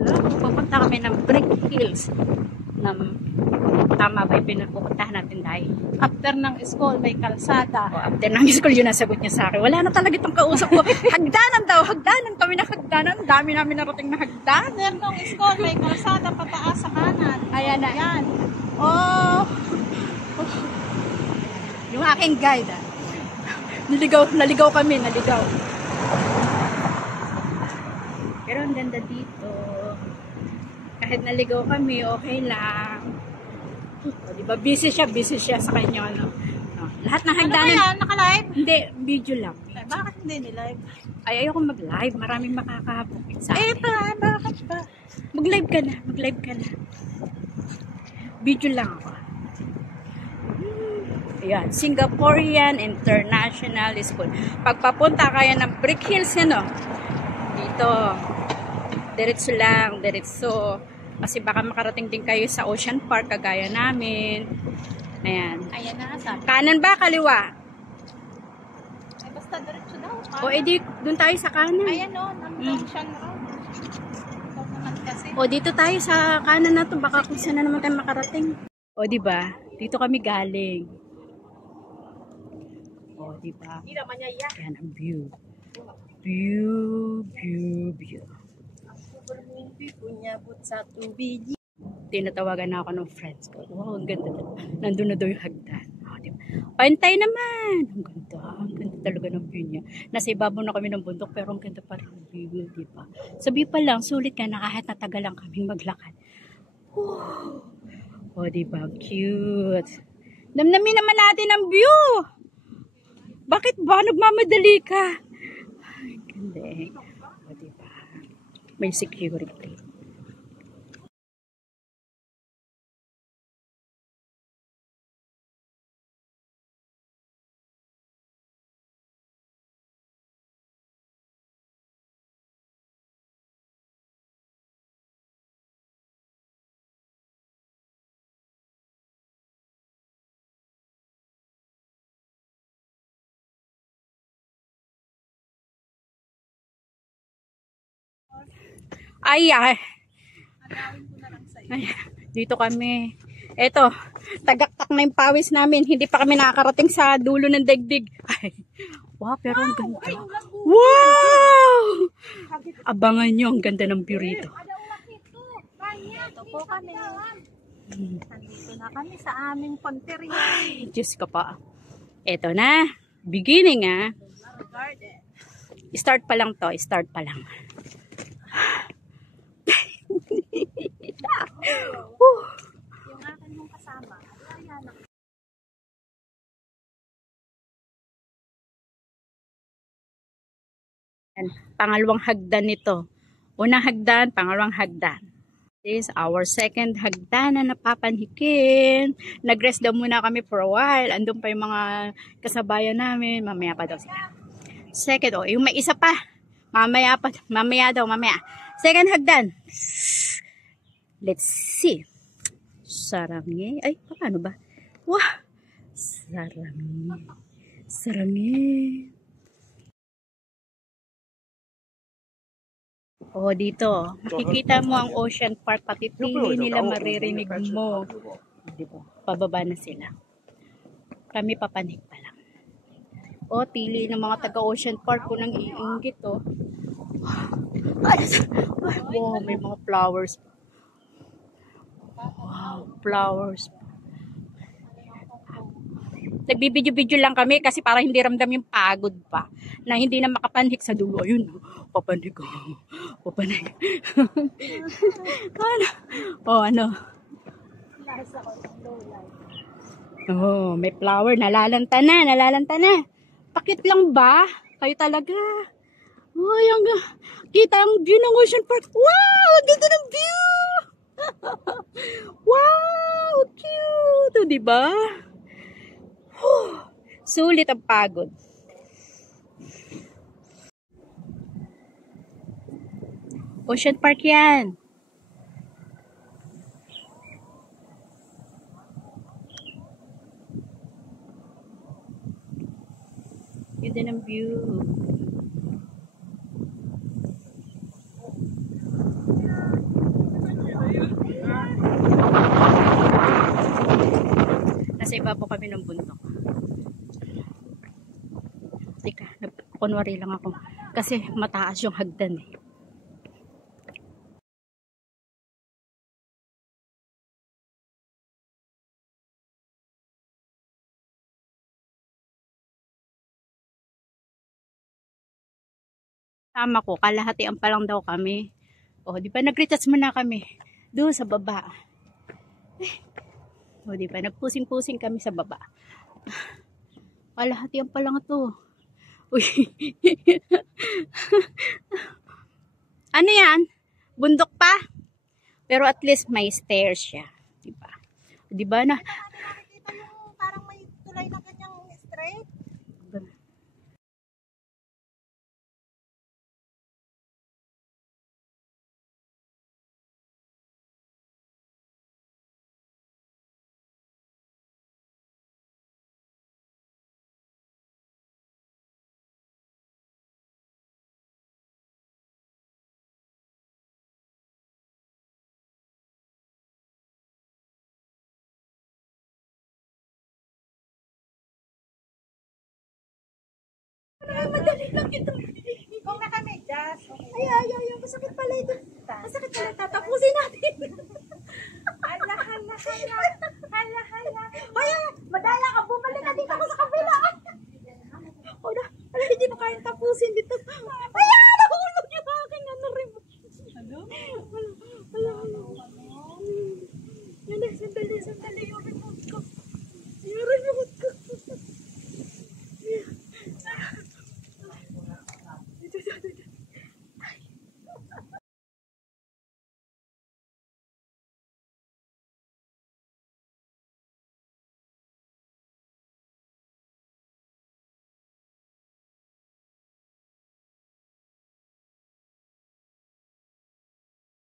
Pupunta kami ng Brick Hills. Tama ba yung pinupuntahan natin dahil? After ng school, may kalsada. After ng school, yun nasagot niya sa akin. Wala na talaga itong kausap ko. Hagdanan daw, hagdanan. Kami na hagdanan. Dami namin narating na hagdanan. After ng school, may kalsada pataas sa kanan. Ayan na. Yan. Oh! Yung aking guide. Naligaw kami, naligaw. Pero ang ganda dito. Kahit naligaw kami, okay lang. O, diba? Busy siya sa kanya. No? Lahat ng hagdanan. Ano ba yan? Naka-live? Hindi, video lang. Ay, bakit hindi ni-live? Ay, ayoko mag-live. Maraming makakahapok sa akin. Bakit ba? Mag-live ka na. Video lang ako. Ayan, Singaporean International School. Pagpapunta kaya ng Brick Hills, dito, diretso. Kasi baka makarating din kayo sa Ocean Park, kagaya namin. Ayan. Ayan na, sabi. Kanan ba, kaliwa? Ay, basta diretso daw. O, edi, dun tayo sa kanan. Ayan o, ng Junction Road. Ito naman kasi. O, dito tayo sa kanan na to. Baka kung saan na naman tayo makarating. O, diba? Dito kami galing. O, diba? Hindi naman niya yan. Yan ang view. View. Kunyabot sa tubig. Tinatawagan na ako ng friends ko. Wow, ang ganda. Nandun na daw yung hagdan. O, diba? Pantay naman. Ang ganda talaga ng view niya. Nasa ibabaw na kami ng bundok, pero ang ganda pa rin ng view, diba? Sabi pa lang, sulit ka na kahit natagal lang kaming maglakad. O, diba? Cute. Damdamin naman natin ang view. Bakit ba? Nagmamadali ka. Ay, ganda eh. O, diba? May security. Ay. Dito kami. Eto, tagaktak na yung pawis namin. Hindi pa kami nakakarating sa dulo ng daigdig. Ay, wow, pero ang ganda. Wow! Abangan nyo, ang ganda ng view rito. Ito po kami. Nandito na kami sa aming Ponteria. Ay, Diyos ka pa. Eto na. Beginning Start pa lang to. Start pa lang. Yung akin mong kasama. Ayan. Pangalawang hagdan nito. Unang hagdan, pangalawang hagdan. This is our second hagdan na napapanhikin. Nag-rest daw muna kami for a while. Andun pa yung mga kasabayan namin. Mamaya pa daw sila. Second, yung may isa pa. Mamaya daw. Second hagdan. Let's see. Sarangi. Ay, paano ba? Wah! Sarangi. Oh, dito. Makikita mo ang Ocean Park. Pati tili nila maririnig mo. Diba? Pababa na sila. Kami papanik pa lang. Oh, tili ng mga taga-Ocean Park ko nang iinggit, oh. Wow, may mga flowers. Wow, flowers. Nagbibidyo-video lang kami kasi para hindi ramdam yung pagod pa. Na hindi na makapanhik sa dulo. Ayun, papanhik ko. Papanhik. Ano? Oh, may flower. Nalalanta na. Pakit lang ba? Kayo talaga. Oh, yung kita ang view ng Ocean Park. Wow! Ang ganda ng view! Wow! Cute! O, diba? Sulit ang pagod. Ocean Park yan. Yun din ang view. iba po kami ng bundok. Teka, kunwari lang ako. Kasi mataas yung hagdan eh. Tama ko, kalahatian pa lang daw kami. O, di ba nag-recharge muna kami doon sa baba. O, di ba nagpusing-pusing kami sa baba. Kalahatian pa lang to. Uy. Ano yan? Bundok pa? Pero at least may stairs siya. Di ba? Di ba na? Nakikita yung parang may tulay na ganyang straight. Madali lang ito. Kung naka-medyas. Ay, masakit pala ito. Masakit pala. Tatapusin natin.